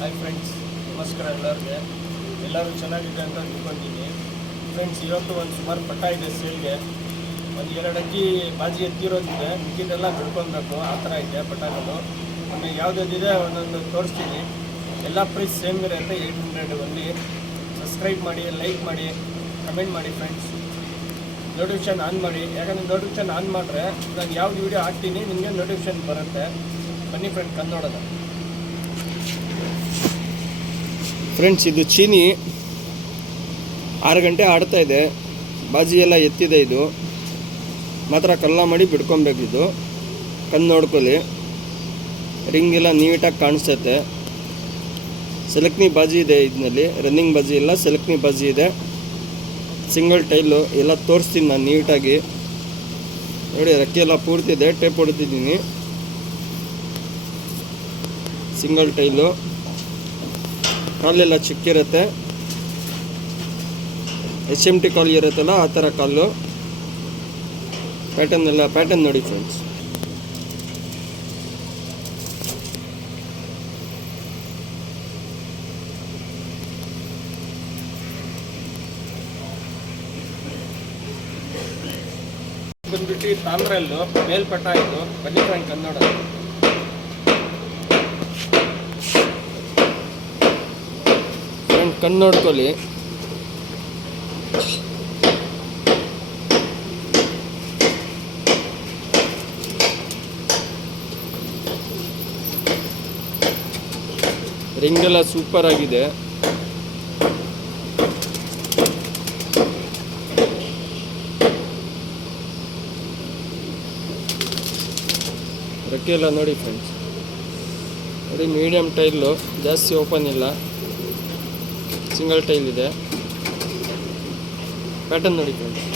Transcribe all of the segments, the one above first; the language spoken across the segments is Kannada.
ಹಾಯ್ ಫ್ರೆಂಡ್ಸ್, ನಮಸ್ಕಾರ ಎಲ್ಲರೂ ಚೆನ್ನಾಗಿದೆ ಅಂತ ತಿಳ್ಕೊಂಡಿದ್ದೀನಿ. ಫ್ರೆಂಡ್ಸ್, ಇವತ್ತು ಒಂದು ಸುಮಾರು ಪಟ್ಟ ಇದೆ ಸೇಲ್ಗೆ. ಒಂದು 2 ಅಕ್ಕಿ ಬಾಜಿ ಎತ್ತಿರೋದಿದೆ, ಮಿಕ್ಕಿದೆಲ್ಲ ಬಿಡ್ಕೊಬೇಕು. ಆ ಥರ ಇದೆ ಪಟ್ಟಗಳು. ಆಮೇಲೆ ಯಾವುದಿದೆ ಒಂದೊಂದು ತೋರಿಸ್ತೀನಿ. ಎಲ್ಲ ಪ್ರೈಸ್ ಸೇಮ್ ಇರುತ್ತೆ, 800 only. ಸಬ್ಸ್ಕ್ರೈಬ್ ಮಾಡಿ, ಲೈಕ್ ಮಾಡಿ, ಕಮೆಂಟ್ ಮಾಡಿ ಫ್ರೆಂಡ್ಸ್. ನೋಟಿಫಿಕೇಷನ್ ಆನ್ ಮಾಡಿ, ಯಾಕಂದರೆ ನೋಟಿಫಿಕೇಷನ್ ಆನ್ ಮಾಡಿದ್ರೆ ನಾನು ಯಾವ್ದು ವೀಡಿಯೋ ಹಾಕ್ತೀನಿ ನಿಮಗೆ ನೋಟಿಫಿಕೇಷನ್ ಬರುತ್ತೆ. ಬನ್ನಿ ಫ್ರೆಂಡ್, ಕನ್ನಡದ ಫ್ರೆಂಡ್ಸ್. ಇದು ಚೀನಿ 6 ಗಂಟೆ ಆಡ್ತಾ ಇದೆ. ಬಾಜಿ ಎಲ್ಲ ಎತ್ತಿದೆ. ಇದು ಮಾತ್ರ ಕಲ್ಲ ಮಾಡಿ ಬಿಡ್ಕೊಬೇಕು. ಇದು ಕಣ್ಣು ನೋಡ್ಕೊಳ್ಳಿ, ರಿಂಗ್ ಎಲ್ಲ ನೀಟಾಗಿ ಕಾಣಿಸ್ತೈತೆ. ಸೆಲೆಕ್ನಿ ಬಾಜಿ ಇದೆ ಇದರಲ್ಲಿ, ರನ್ನಿಂಗ್ ಬಾಜಿ ಇಲ್ಲ, ಸೆಲೆಕ್ನಿ ಬಾಜಿ ಇದೆ. ಸಿಂಗಲ್ ಟೈಲು ಎಲ್ಲ ತೋರಿಸ್ತೀನಿ ನಾನು ನೀಟಾಗಿ. ನೋಡಿ, ರೆಕ್ಕೆ ಎಲ್ಲ ಪೂರ್ತಿ ಇದೆ, ಟೇಪ್ ಹೊಡ್ತಿದ್ದೀನಿ. ಸಿಂಗಲ್ ಟೈಲು, ಕಾಲೆಲ್ಲ ಚಿಕ್ಕಿರುತ್ತೆ. HMT ಕಾಲು ಇರುತ್ತಲ್ಲ, ಆ ಥರ ಕಾಲು. ಪ್ಯಾಟರ್ನ್ ನೋಡಿ ಫ್ರೆಂಡ್ಸ್. ಬಂದ್ಬಿಟ್ಟು ತಾಮ್ರಲ್ಲು ಮೇಲ್ಪಟ್ಟ ಇದು. ಬನ್ನಿ ಫ್ರೆಂಡ್, ಕನ್ನಡ ಕಣ್ಣು ನೋಡ್ಕೊಳ್ಳಿ. ರಿಂಗ್ ಎಲ್ಲ ಸೂಪರ್ ಆಗಿದೆ. ರೆಕ್ಕೆ ಎಲ್ಲ ನೋಡಿ ಫ್ರೆಂಡ್ಸ್. ನೋಡಿ, ಮೀಡಿಯಮ್ ಟೈಲು, ಜಾಸ್ತಿ ಓಪನ್ ಇಲ್ಲ, ಸಿಂಗಲ್ ಟೈಲ್ ಇದೆ. ಪ್ಯಾಟರ್ನ್ ನೋಡಿ ಫ್ರೆಂಡ್ಸ್.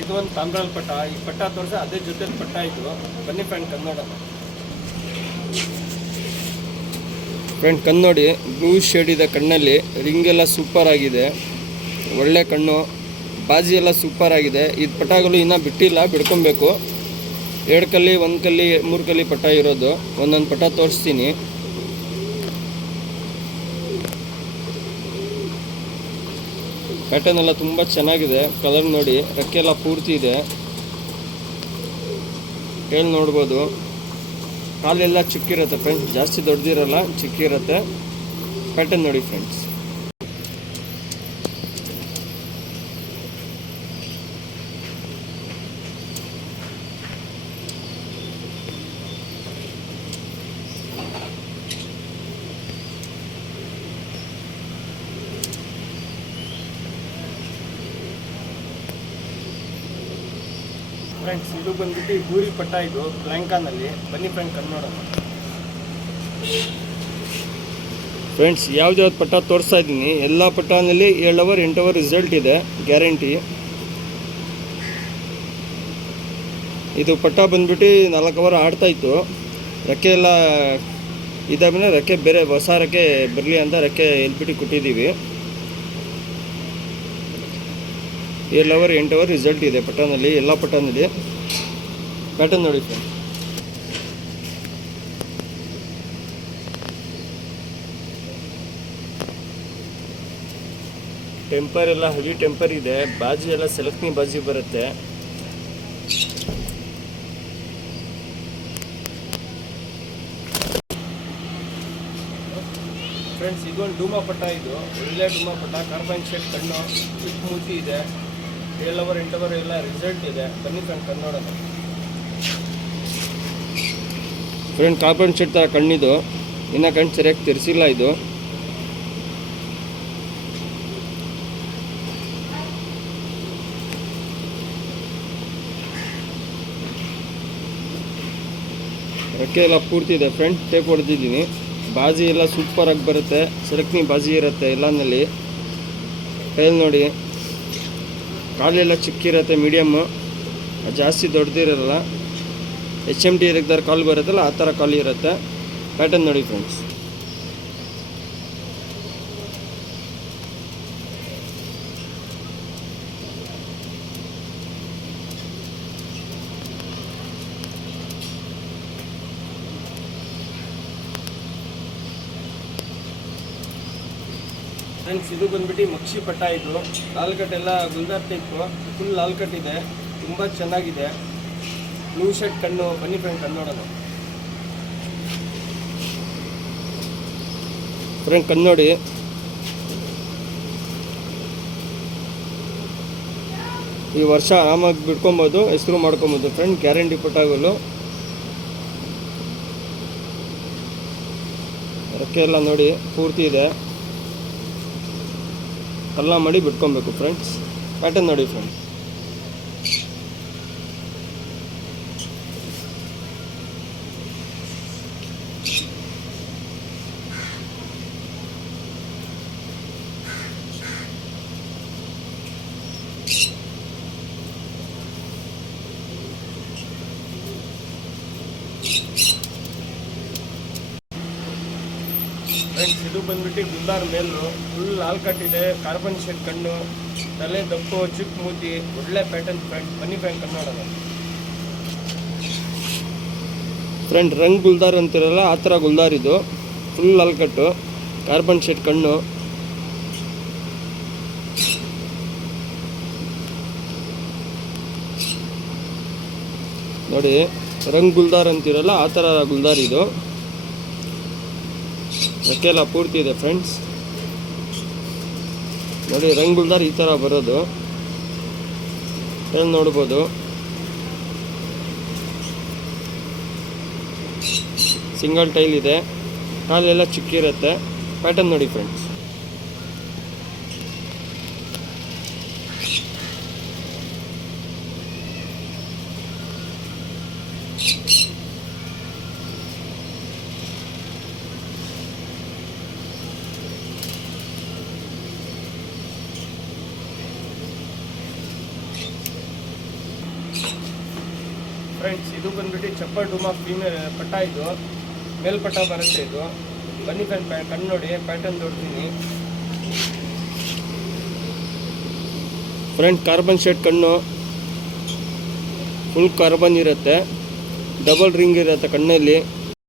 ಇದು ಒಂದು ತಾಮ್ರಾಲ್ ಪಟ್ಟ. ಈ ಪಟ್ಟ ತೋರಿಸ ಅದೇ ಜೊತೆ ಪಟ್ಟ ಇದು. ಬನ್ನಿ ಫ್ರೆಂಡ್, ಕನ್ನಡ ಫ್ರೆಂಡ್. ಕಣ್ಣು ನೋಡಿ, ಬ್ಲೂ ಶೇಡ್ ಇದೆ ಕಣ್ಣಲ್ಲಿ. ರಿಂಗ್ ಎಲ್ಲ ಸೂಪರ್ ಆಗಿದೆ, ಒಳ್ಳೆ ಕಣ್ಣು. ಬಾಜಿ ಎಲ್ಲ ಸೂಪರ್ ಆಗಿದೆ. ಇದು ಪಟ್ಟಗಳು ಇನ್ನೂ ಬಿಟ್ಟಿಲ್ಲ, ಬಿಡ್ಕೊಬೇಕು. 2 ಕಲ್ಲಿ, 1 ಕಲ್ಲಿ, 3 ಕಲ್ಲಿ ಪಟ್ಟ ಇರೋದು. ಒಂದೊಂದು ಪಟ್ಟ ತೋರಿಸ್ತೀನಿ. ಪ್ಯಾಟರ್ನ್ ಎಲ್ಲ ತುಂಬ ಚೆನ್ನಾಗಿದೆ. ಕಲರ್ ನೋಡಿ, ರೆಕ್ಕೆ ಎಲ್ಲ ಪೂರ್ತಿ ಇದೆ. ಟೇಲ್ ನೋಡ್ಬೋದು. ಕಾಲೆಲ್ಲ ಚಿಕ್ಕಿರುತ್ತೆ ಫ್ರೆಂಡ್ಸ್, ಜಾಸ್ತಿ ದೊಡ್ಡದಿರಲ್ಲ, ಚಿಕ್ಕಿರುತ್ತೆ. ಪ್ಯಾಟರ್ನ್ ನೋಡಿ ಫ್ರೆಂಡ್ಸ್. ಫ್ರೆಂಡ್ಸ್, ಇದು ಬಂದ್ಬಿಟ್ಟು ಗೂರಿ ಪಟ್ಟ. ಇದು ಲಂಕಾನಲ್ಲಿ. ಬನ್ನಿ ಫ್ರೆಂಡ್, ಕನ್ನಡ ಫ್ರೆಂಡ್ಸ್. ಯಾವ್ದು ಪಟ್ಟ ತೋರಿಸ್ತಾ ಇದ್ದೀನಿ. ಎಲ್ಲ ಪಟ್ಟನಲ್ಲಿ 7 ಅವರ್ 8 ಅವರ್ ರಿಸಲ್ಟ್ ಇದೆ, ಗ್ಯಾರಂಟಿ. ಇದು ಪಟ್ಟ ಬಂದ್ಬಿಟ್ಟು 4 ಅವರ್ ಆಡ್ತಾಯಿತ್ತು. ರೆಕ್ಕೆ ಎಲ್ಲ ಇದಾದ್ಮೇಲೆ ರೆಕ್ಕೆ ಬೇರೆ ಹೊಸ ರೆಕ್ಕೆ ಬರಲಿ ಅಂತ ರೆಕ್ಕೆ ಎಲ್ಬಿಟ್ಟು ಕೊಟ್ಟಿದ್ದೀವಿ. 7 ಅವರ್ 8 ಅವರ್ ರಿಸಲ್ಟ್ ಇದೆ ಪಟ್ಟನಲ್ಲಿ, ಎಲ್ಲ ಪಟ್ಟನಲ್ಲಿ. ಪ್ಯಾಟರ್ನ್ ನೋಡಿ ಸರ್. ಟೆಂಪರ್ ಎಲ್ಲ ಹೆವಿ ಟೆಂಪರ್ ಇದೆ. ಬಾಜಿ ಎಲ್ಲ ಸೆಲೆಕ್ನಿ ಬಾಜಿ ಬರುತ್ತೆ. ಫ್ರೆಂಡ್ಸ್, ಇದೊಂದು ಡೂಮಾ ಪಟ್ಟ. ಇದು ಒಳ್ಳೆ ಡೂಮಾ ಪಟ್ಟ. ಕಾರ್ಬನ್ ಶೇಡ್ ಕಣ್ಣು, ಚಿಕ್ಕ ಮೂತಿ ಇದೆ. 7 ಅವರ್ 8 ಅವರ್ ಎಲ್ಲ ರಿಸಲ್ಟ್ ಇದೆ. ಬನ್ನಿ friend, Kannada friend. Carbon shade ಥರ ಕಣ್ಣಿದು. ಇನ್ನೂ ಕಣ್ಣು ಸರಿಯಾಗಿ ತಿರ್ಸಿಲ್ಲ ಇದು. ರೆಕ್ಕೆ ಎಲ್ಲ ಪೂರ್ತಿ ಇದೆ ಫ್ರೆಂಡ್, ಟೇಪ್ ಹೊಡೆದಿದ್ದೀನಿ. ಬಾಜಿ ಎಲ್ಲ ಸೂಪರಾಗಿ ಬರುತ್ತೆ, ಸೆಲೆಕ್ನಿ ಬಾಜಿ ಇರುತ್ತೆ ಎಲ್ಲನಲ್ಲಿ. ಟೈಲ್ ನೋಡಿ, ಕಾಲೆಲ್ಲ ಚಿಕ್ಕಿರುತ್ತೆ, ಮೀಡಿಯಮ್ಮು, ಜಾಸ್ತಿ ದೊಡ್ಡದಿರಲ್ಲ. HMT ಇರಕ್ದಾರ ಕಾಲು ಬರುತ್ತಲ್ಲ, ಆ ಥರ ಕಾಲು ಇರುತ್ತೆ. ಪ್ಯಾಟರ್ನ್ ನೋಡಿ ಫ್ರೆಂಡ್ಸ್. ಫ್ರೆಂಡ್ಸ್ ಇದು ಬಂದ್ಬಿಟ್ಟು ಮಕ್ಷಿ ಪಟ್ಟ. ಇದು ಲಾಲ್ ಕಟ್ ಎಲ್ಲ ಗುಲ್ದಾರ್ ಟೈಪು, ಫುಲ್ ಲಾಲ್ ಕಟ್ ಇದೆ, ತುಂಬ ಚೆನ್ನಾಗಿದೆ. ಬ್ಲೂ ಶರ್ಟ್ ಕಣ್ಣು. ಬನ್ನಿ ಫ್ರೆಂಡ್ ಕಣ್ಣು ನೋಡೋಣ. ಫ್ರೆಂಡ್ ಕಣ್ಣು ನೋಡಿ. ಈ ವರ್ಷ ಆರಾಮಾಗಿ ಬಿಡ್ಕೊಬೋದು, ಹೆಸರು ಮಾಡ್ಕೊಬೋದು ಫ್ರೆಂಡ್. ಗ್ಯಾರಂಟಿ ಪಟ್ಟಾಗಲು ರೆಕ್ಕೆ ಎಲ್ಲ ನೋಡಿ ಪೂರ್ತಿ ಇದೆ. ಎಲ್ಲ ಮಾಡಿ ಬಿಟ್ಕೊಬೇಕು ಫ್ರೆಂಡ್ಸ್. ಪ್ಯಾಟರ್ನ್ ನೋಡಿ ಫ್ರೆಂಡ್. ಫ್ರೆಂಡ್ಸ್ ಇದು ಬಂದ್ಬಿಟ್ಟು ಗುಲ್ದಾರ್ ಮೇಲು, ಫುಲ್ ಲಾಲ್ ಕಟ್ ಇದೆ, ಕಾರ್ಬನ್ ಶೇಡ್ ಕಣ್ಣು, ತಲೆ ದಪ್ಪು, ಚಿಕ್ಕ ಮೂತಿ, ಒಳ್ಳೆ ಪ್ಯಾಟರ್ನ್ ಫ್ರೆಂಡ್. ಬನ್ನಿ ಫ್ರೆಂಡ್ ಕಣ್ಣು ನೋಡೋಣ. ಫ್ರೆಂಡ್ ರಂಗ್ ಗುಲ್ದಾರ್ ಅಂತಿರಲ್ಲ ಆ ಥರ ಗುಲ್ದಾರ್ ಇದು. ಫುಲ್ ಲಾಲ್ ಕಟ್ಟು, ಕಾರ್ಬನ್ ಶೇಡ್ ಕಣ್ಣು. ನೋಡಿ ರಂಗ್ ಗುಲ್ದಾರ್ ಅಂತಿರಲ್ಲ ಆ ಥರ ಗುಲ್ದಾರ್ ಇದು. ರೆಕ್ಕೆಲ್ಲ ಪೂರ್ತಿ ಇದೆ ಫ್ರೆಂಡ್ಸ್. ನೋಡಿ ರಂಗ್ ಗುಲ್ದಾರ್ ಈ ಥರ ಬರೋದು ನೋಡ್ಬೋದು. ಸಿಂಗಲ್ ಟೈಲ್ ಇದೆ, ಕಾಲೆಲ್ಲ ಚಿಕ್ಕಿರುತ್ತೆ. ಪ್ಯಾಟರ್ನ್ ನೋಡಿ ಫ್ರೆಂಡ್ಸ್. ಫ್ರೆಂಡ್ಸ್ ಇದು ಬಂದ್ಬಿಟ್ಟು ಚಪ್ಪಲ್ ಡುಮಾ ಫೀಮೇಲ್ ಪಟ್ಟ. ಇದು ಮೇಲ್ಪಟ್ಟ ಬರುತ್ತೆ ಇದು. ಬನ್ನಿ ಫ್ರೆಂಡ್ ಕಣ್ಣು ನೋಡಿ, ಪ್ಯಾಟರ್ನ್ ನೋಡ್ತೀನಿ ಫ್ರೆಂಡ್. ಕಾರ್ಬನ್ ಶೇಡ್ ಕಣ್ಣು, ಫುಲ್ ಕಾರ್ಬನ್ ಇರುತ್ತೆ, ಡಬಲ್ ರಿಂಗ್ ಇರುತ್ತೆ ಕಣ್ಣಲ್ಲಿ.